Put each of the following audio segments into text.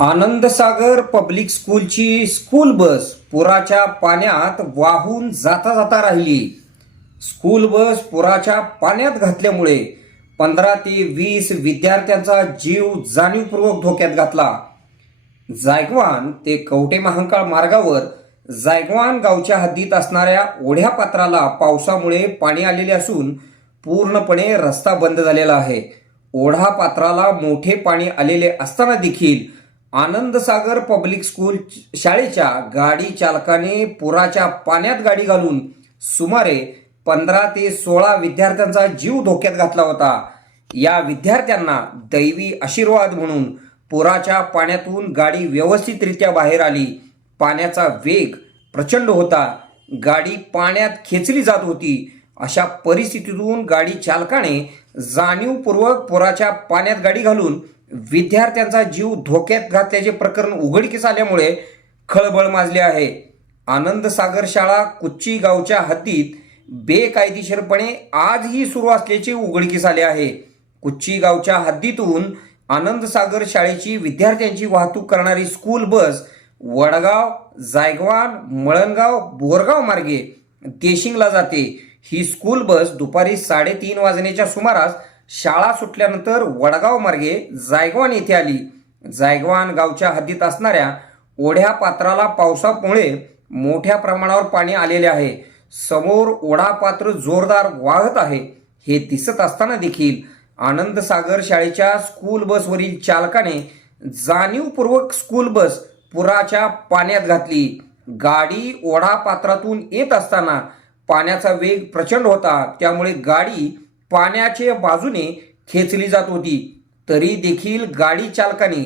Anandsagar public स्कूलची school bus पुराच्या पाण्यात वाहून जाता जाता राहिली. स्कूल बस पुराच्या पाण्यात घातल्यामुळे पंधरा ते वीस विद्यार्थ्यांचा जीव जाणीवपूर्वक धोक्यात घातला. जायगवान ते कवटे महांकाळ मार्गावर जायगवान गावच्या हद्दीत असणाऱ्या ओढ्या पात्राला पावसामुळे पाणी आलेले असून पूर्णपणे रस्ता बंद झालेला आहे. ओढा पात्राला मोठे पाणी आलेले असताना देखील आनंदसागर पब्लिक स्कूल शाळेच्या गाडी चालकाने पुराच्या पाण्यात गाडी घालून सुमारे पंधरा ते सोळा विद्यार्थ्यांचा जीव धोक्यात घातला होता. या विद्यार्थ्यांना दैवी आशीर्वाद म्हणून पुराच्या पाण्यातून गाडी व्यवस्थितरित्या बाहेर आली. पाण्याचा वेग प्रचंड होता. गाडी पाण्यात खेचली जात होती. अशा परिस्थितीतून गाडी चालकाने जाणीवपूर्वक पुराच्या पाण्यात गाडी घालून विद्यार्थ्यांचा जीव धोक्यात घातल्याचे प्रकरण उघडकीस आल्यामुळे खळबळ माजली आहे. आनंद सागर शाळा कुच्ची गावच्या हद्दीत बेकायदेशीरपणे आजही सुरू असल्याचे उघडकीस आले आहे. कुच्ची गावच्या हद्दीतून आनंद सागर शाळेची विद्यार्थ्यांची वाहतूक करणारी स्कूल बस वडगाव जायगवान मळणगाव बोरगाव मार्गे देशिंगला जाते. ही स्कूल बस दुपारी साडेतीन वाजण्याच्या सुमारास शाळा सुटल्यानंतर वडगाव मार्गे जायगवान येथे आली. जायगवान गावच्या हद्दीत असणाऱ्या ओढ्या पात्राला पावसामुळे मोठ्या प्रमाणावर पाणी आलेले आहे. समोर ओढा पात्र जोरदार वाहत आहे. हे दिसत असताना देखील आनंदसागर शाळेच्या स्कूल बसवरील चालकाने जाणीवपूर्वक स्कूल बस पुराच्या पाण्यात घातली. गाडी ओढा पात्रातून येत असताना पाण्याचा वेग प्रचंड होता. त्यामुळे गाडी पाण्याच्या बाजूने खेचली जात होती. तरी देखील गाडी चालकाने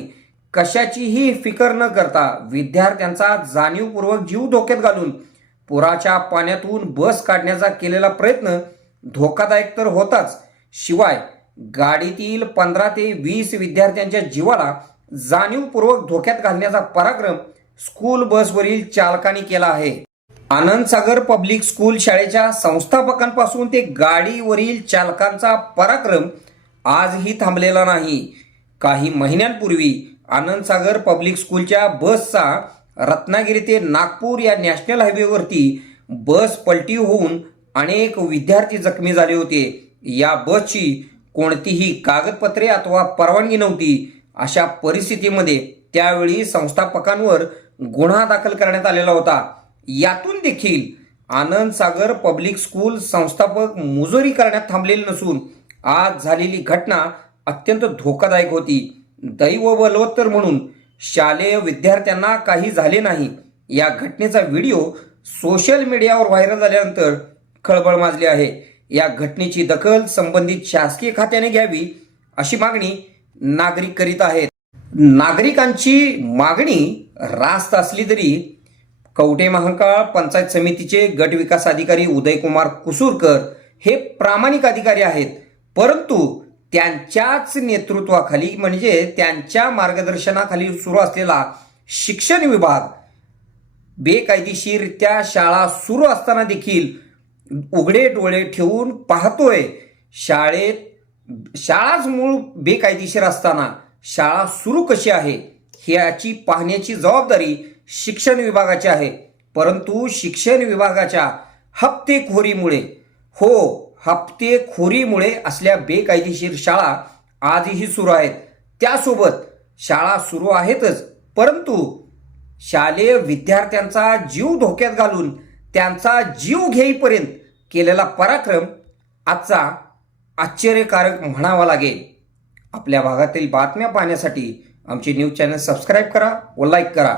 कशाचीही फिकर न करता विद्यार्थ्यांचा जाणीवपूर्वक जीव धोक्यात घालून पुराच्या पाण्यातून बस काढण्याचा केलेला प्रयत्न धोकादायक तर होताच. शिवाय गाडीतील पंधरा ते वीस विद्यार्थ्यांच्या जीवाला जाणीवपूर्वक धोक्यात घालण्याचा पराक्रम स्कूल बसवरील चालकाने केला आहे. आनंद सागर पब्लिक स्कूल शाळेच्या संस्थापकांपासून ते गाडीवरील चालकांचा पराक्रम आजही थांबलेला नाही. काही महिन्यांपूर्वी आनंद सागर पब्लिक स्कूलच्या बसचा रत्नागिरी ते नागपूर या नॅशनल हायवेवरती बस पलटी होऊन अनेक विद्यार्थी जखमी झाले होते. या बसची कोणतीही कागदपत्रे अथवा परवानगी नव्हती. अशा परिस्थितीमध्ये त्यावेळी संस्थापकांवर गुन्हा दाखल करण्यात आलेला होता. यातून देखील आनंद सागर पब्लिक स्कूल संस्थापक मुजोरी करण्यात थांबलेले नसून आज झालेली घटना अत्यंत धोकादायक होती. दैव बलवत्तर म्हणून शालेय विद्यार्थ्यांना काही झाले नाही. या घटनेचा व्हिडिओ सोशल मीडियावर व्हायरल झाल्यानंतर खळबळ माजली आहे. या घटनेची दखल संबंधित शासकीय खात्याने घ्यावी अशी मागणी नागरिक करीत आहेत. नागरिकांची मागणी रास्त असली तरी कवठे महांकाळ पंचायत समितीचे गट विकास अधिकारी उदयकुमार कुसूरकर हे प्रामाणिक अधिकारी आहेत. परंतु त्यांच्याच नेतृत्वाखाली म्हणजे त्यांच्या मार्गदर्शनाखाली सुरू असलेला शिक्षण विभाग बेकायदेशीररित्या शाळा सुरू असताना देखील उघडे डोळे ठेवून पाहतोय. शाळेत शाळाच मूळ बेकायदेशीर असताना शाळा सुरू कशी आहे ह्याची पाहण्याची जबाबदारी शिक्षण विभागाचे आहे. परंतु शिक्षण विभागाच्या हप्तेखोरीमुळे हो हप्तेखोरीमुळे असल्या बेकायदेशीर शाळा आजही सुरू आहेत. त्यासोबत शाळा सुरू आहेतच. परंतु शालेय विद्यार्थ्यांचा जीव धोक्यात घालून त्यांचा जीव घेईपर्यंत केलेला पराक्रम आजचा आश्चर्यकारक म्हणावा लागेल. आपल्या भागातील बातम्या पाहण्यासाठी आमचे न्यूज चॅनल सबस्क्राईब करा व लाईक करा.